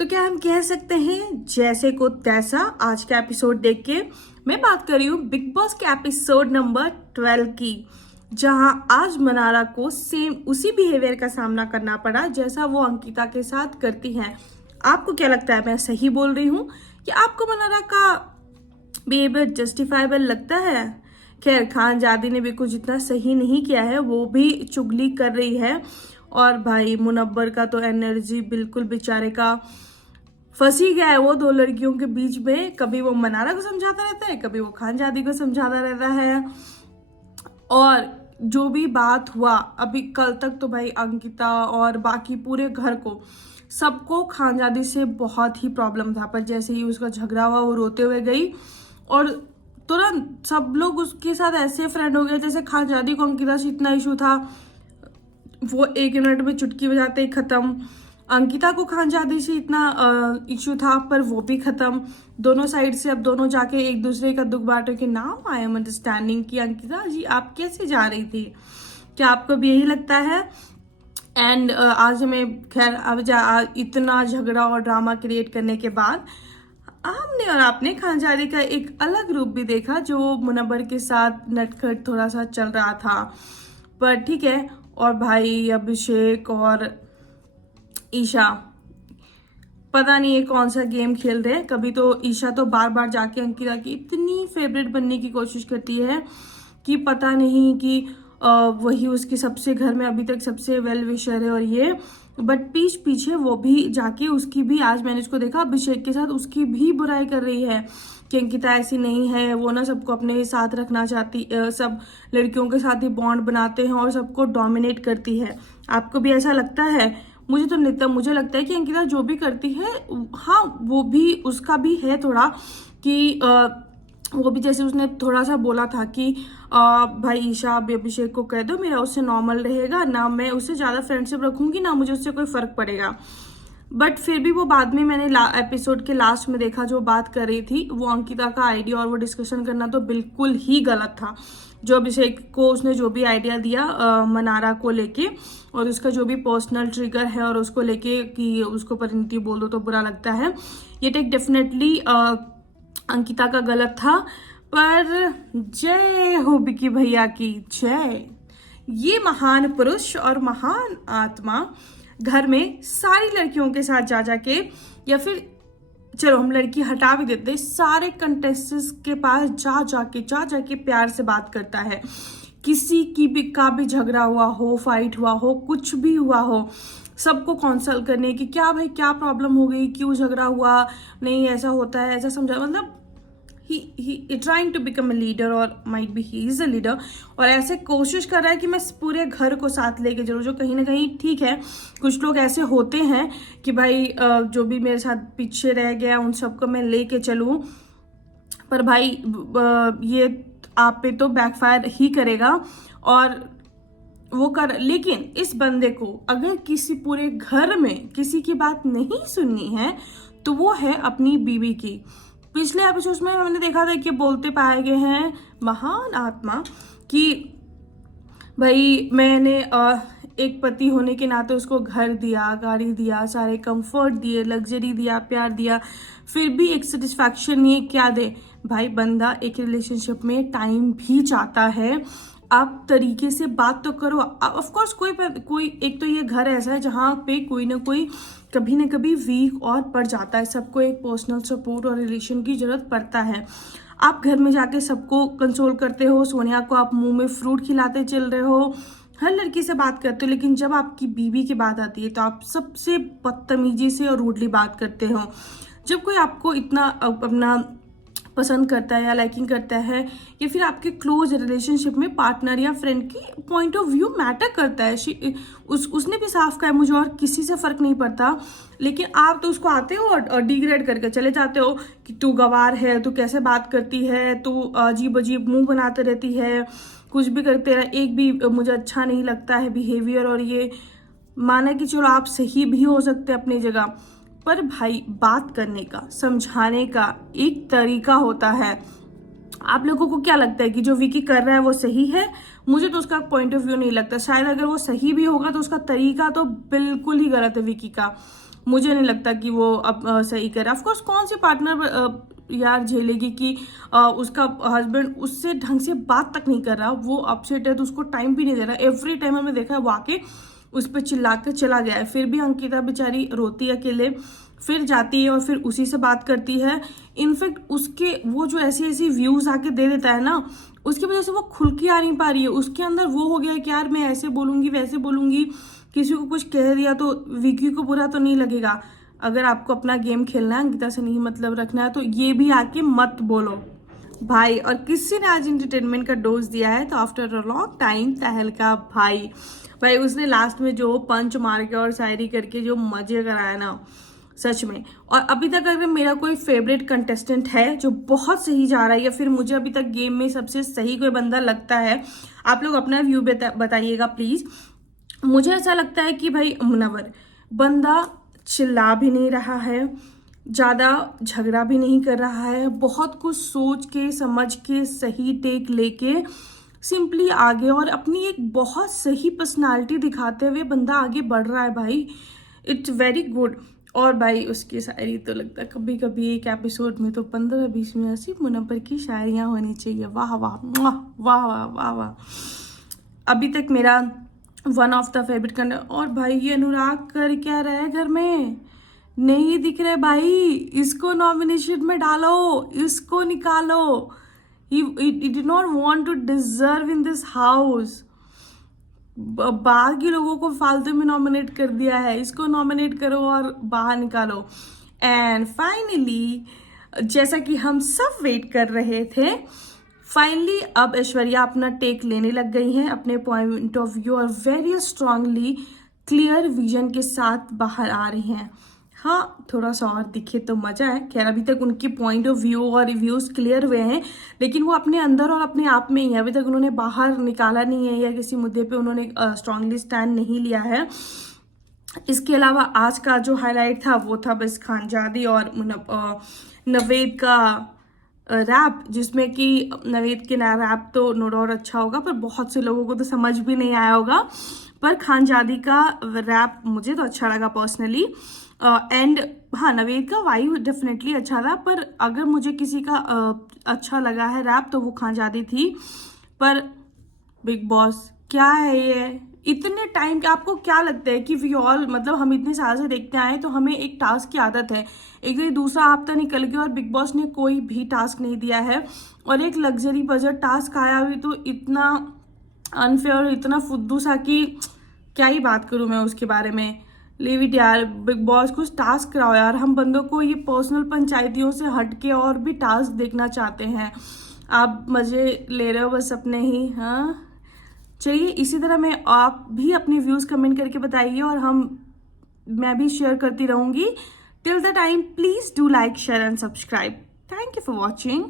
तो क्या हम कह सकते हैं जैसे को तैसा। आज का एपिसोड देख के मैं बात कर रही हूँ बिग बॉस के एपिसोड नंबर 12 की, जहां आज मनारा को सेम उसी बिहेवियर का सामना करना पड़ा जैसा वो अंकिता के साथ करती हैं। आपको क्या लगता है, मैं सही बोल रही हूँ या आपको मनारा का बिहेवियर जस्टिफाइबल लगता है? खैर, खानजादी ने भी कुछ इतना सही नहीं किया है, वो भी चुगली कर रही है। और भाई मुनव्वर का तो एनर्जी बिल्कुल बेचारे का फंस ही गया है वो दो लड़कियों के बीच में। कभी वो मनारा को समझाता रहता है, कभी वो खानजादी को समझाता रहता है। और जो भी बात हुआ अभी कल तक, तो भाई अंकिता और बाकी पूरे घर को सबको खानजादी से बहुत ही प्रॉब्लम था, पर जैसे ही उसका झगड़ा हुआ वो रोते हुए गई और तुरंत सब लोग उसके साथ ऐसे फ्रेंड हो गए जैसे खानजादी को अंकिता से इतना इशू था वो 1 मिनट में चुटकी बजाते ही खत्म। अंकिता को खानजादी से इतना इशू था पर वो भी खत्म। दोनों साइड से अब दोनों जाके एक दूसरे का दुख बांटो कि नाउ आई एम अंडरस्टैंडिंग कि अंकिता जी आप कैसे जा रही थी। क्या आपको भी यही लगता है? एंड आज हमें खैर अब इतना झगड़ा और ड्रामा क्रिएट करने के बाद हमने और आपने खानजादी का एक अलग रूप भी देखा जो मुनव्वर के साथ नटखट थोड़ा सा चल रहा था, पर ठीक है। और भाई अभिषेक और ईशा पता नहीं ये कौन सा गेम खेल रहे हैं। कभी तो ईशा तो बार बार जाके अंकिता की इतनी फेवरेट बनने की कोशिश करती है कि पता नहीं कि वही उसकी सबसे घर में अभी तक सबसे वेल विशर है और ये, बट पीछे वो भी जाके उसकी भी, आज मैंने उसको देखा अभिषेक के साथ, उसकी भी बुराई कर रही है कि अंकिता ऐसी नहीं है, वो ना सबको अपने साथ रखना चाहती, सब लड़कियों के साथ ही बॉन्ड बनाते हैं और सबको डोमिनेट करती है। आपको भी ऐसा लगता है? मुझे तो नहीं, मुझे लगता है कि अंकिता जो भी करती है, हाँ वो भी उसका भी है थोड़ा कि वो भी जैसे उसने थोड़ा सा बोला था कि भाई ईशा अभिषेक को कह दो मेरा उससे नॉर्मल रहेगा ना, मैं उससे ज़्यादा फ्रेंडशिप रखूंगी ना मुझे उससे कोई फर्क पड़ेगा। बट फिर भी वो बाद में मैंने एपिसोड के लास्ट में देखा जो बात कर रही थी वो अंकिता का आइडिया और वो डिस्कशन करना तो बिल्कुल ही गलत था। जो अभिषेक को उसने जो भी आइडिया दिया मनारा को लेके और उसका जो भी पर्सनल ट्रिगर है और उसको लेके कि उसको परिणीति बोल दो तो बुरा लगता है, ये टेक डेफिनेटली अंकिता का गलत था। पर जय हो बिकी भैया की जय। ये महान पुरुष और महान आत्मा घर में सारी लड़कियों के साथ जा जाके, या फिर चलो हम लड़की हटा भी देते, सारे कंटेस्टेंट्स के पास जा जाके प्यार से बात करता है। किसी की भी का भी झगड़ा हुआ हो, फाइट हुआ हो, कुछ भी हुआ हो, सबको कॉन्सल्ट करने की क्या भाई क्या प्रॉब्लम हो गई, क्यों झगड़ा हुआ, नहीं ऐसा होता है, ऐसा समझा, मतलब he trying to become a leader or might be he is a leader, और ऐसे कोशिश कर रहा है कि मैं पूरे घर को साथ लेके चलूं। जो कहीं ना कहीं ठीक है, कुछ लोग ऐसे होते हैं कि भाई जो भी मेरे साथ पीछे रह गया उन सबको मैं लेके चलूं, पर भाई ये आप पे तो बैकफायर ही करेगा और वो कर। लेकिन इस बंदे को अगर किसी पूरे घर में किसी की बात नहीं सुननी है तो वो है अपनी बीवी की। पिछले एपिसोड में हमने देखा था कि बोलते पाए गए हैं महान आत्मा कि भाई मैंने एक पति होने के नाते उसको घर दिया, गाड़ी दिया, सारे कंफर्ट दिए, लग्जरी दिया, प्यार दिया, फिर भी एक सेटिस्फैक्शन नहीं है। क्या दे भाई, बंदा एक रिलेशनशिप में टाइम भी चाहता है। आप तरीके से बात तो करो। ऑफ कोर्स कोई एक तो ये घर ऐसा है जहाँ पे कोई ना कोई कभी ना कभी वीक और पड़ जाता है, सबको एक पर्सनल सपोर्ट और रिलेशन की जरूरत पड़ता है। आप घर में जाके सबको कंसोल करते हो, सोनिया को आप मुंह में फ्रूट खिलाते चल रहे हो, हर लड़की से बात करते हो, लेकिन जब आपकी बीवी की बात आती है तो आप सबसे बदतमीजी से और रूडली बात करते हो। जब कोई आपको इतना अपना पसंद करता है या लाइकिंग करता है या फिर आपके क्लोज रिलेशनशिप में पार्टनर या फ्रेंड की पॉइंट ऑफ व्यू मैटर करता है। उसने भी साफ कहा है मुझे और किसी से फर्क नहीं पड़ता, लेकिन आप तो उसको आते हो और डिग्रेड करके चले जाते हो कि तू गवार है, तू कैसे बात करती है, तू अजीब अजीब मुंह बनाते रहती है, कुछ भी करते रहे, एक भी मुझे अच्छा नहीं लगता है बिहेवियर। और ये माना कि चलो आप सही भी हो सकते हैं अपनी जगह, पर भाई बात करने का, समझाने का एक तरीका होता है। आप लोगों को क्या लगता है कि जो विकी कर रहा है वो सही है? मुझे तो उसका पॉइंट ऑफ व्यू नहीं लगता। शायद अगर वो सही भी होगा तो उसका तरीका तो बिल्कुल ही गलत है विकी का। मुझे नहीं लगता कि वो अब सही करे। ऑफ कोर्स कौन सी पार्टनर यार झेलेगी कि उसका हस्बैंड उससे ढंग से बात तक नहीं कर रहा, वो अपसेट है तो उसको टाइम भी नहीं दे रहा। एवरी टाइम हमने देखा है वो आके उस पर चिल्ला के चला गया है, फिर भी अंकिता बेचारी रोती है अकेले, फिर जाती है और फिर उसी से बात करती है। इनफैक्ट उसके वो जो ऐसी ऐसी व्यूज आके दे देता है ना, उसकी वजह से वो खुल के आ नहीं पा रही है। उसके अंदर वो हो गया है कि यार मैं ऐसे बोलूंगी वैसे बोलूंगी, किसी को कुछ कह दिया तो विकी को बुरा तो नहीं लगेगा। अगर आपको अपना गेम खेलना है, अंकिता से नहीं मतलब रखना है, तो ये भी आके मत बोलो भाई। और किसी ने आज एंटरटेनमेंट का डोज दिया है तो आफ्टर अ लॉन्ग टाइम तहलका भाई उसने लास्ट में जो पंच मार के और शायरी करके जो मजे कराया ना, सच में। और अभी तक अगर मेरा कोई फेवरेट कंटेस्टेंट है जो बहुत सही जा रहा है, या फिर मुझे अभी तक गेम में सबसे सही कोई बंदा लगता है, आप लोग अपना व्यू बताइएगा प्लीज। मुझे ऐसा लगता है कि भाई मुनव्वर बंदा चिल्ला भी नहीं रहा है, ज़्यादा झगड़ा भी नहीं कर रहा है, बहुत कुछ सोच के समझ के सही टेक लेके सिंपली आगे और अपनी एक बहुत सही पर्सनालिटी दिखाते हुए बंदा आगे बढ़ रहा है भाई। It's very good. और भाई उसकी शायरी तो लगता है कभी कभी एक एपिसोड में तो 15-20 मिनट सिर्फ मुनव्वर की शायरियाँ होनी चाहिए। वाह वाह वाह वाह वाह वाह वाह। अभी तक मेरा one of the favourite content. और भाई ये अनुराग कर क्या रहा है घर में, नहीं दिख रहे भाई, इसको नॉमिनेशन में डालो, इसको निकालो। he did not want to deserve in this house। बाकी लोगों को फालतू में नॉमिनेट कर दिया है, इसको नॉमिनेट करो और बाहर निकालो। एंड फाइनली जैसा कि हम सब वेट कर रहे थे, फाइनली अब ऐश्वर्या अपना टेक लेने लग गई हैं, अपने पॉइंट ऑफ व्यू और वेरी स्ट्रांगली क्लियर विजन के साथ बाहर आ रही हैं। हाँ थोड़ा सा और दिखे तो मजा है। खैर अभी तक उनकी पॉइंट ऑफ व्यू और रिव्यूज क्लियर हुए हैं, लेकिन वो अपने अंदर और अपने आप में ही है। अभी तक उन्होंने बाहर निकाला नहीं है या किसी मुद्दे पे उन्होंने स्ट्रांगली स्टैंड नहीं लिया है। इसके अलावा आज का जो हाईलाइट था वो था बस खानजादी और नवेद का रैप, जिसमें कि नवेद के ना रैप तो नो डाउट अच्छा होगा, पर बहुत से लोगों को तो समझ भी नहीं आया होगा। पर खानजादी का रैप मुझे तो अच्छा लगा पर्सनली। एंड हाँ नवेद का वाइब डेफिनेटली अच्छा था, पर अगर मुझे किसी का अच्छा लगा है रैप तो वो खानजादी थी। पर बिग बॉस क्या है ये इतने टाइम के, आपको क्या लगता है कि वी ऑल मतलब हम इतने साल से देखते आए तो हमें एक टास्क की आदत है, एक दिन दूसरा हफ्ता निकल गया और बिग बॉस ने कोई भी टास्क नहीं दिया है। और एक लग्जरी बजट टास्क आया भी तो इतना अनफेयर और इतना फुद्दू सा कि क्या ही बात करूं मैं उसके बारे में। लीव इट यार, बिग बॉस कुछ टास्क कराओ यार, हम बंदों को ये पर्सनल पंचायतियों से हटके और भी टास्क देखना चाहते हैं। आप मजे ले रहे हो बस अपने ही। हाँ चलिए इसी तरह में आप भी अपने व्यूज कमेंट करके बताइए और मैं भी शेयर करती रहूंगी। Till the time please do like share and subscribe. Thank you for watching.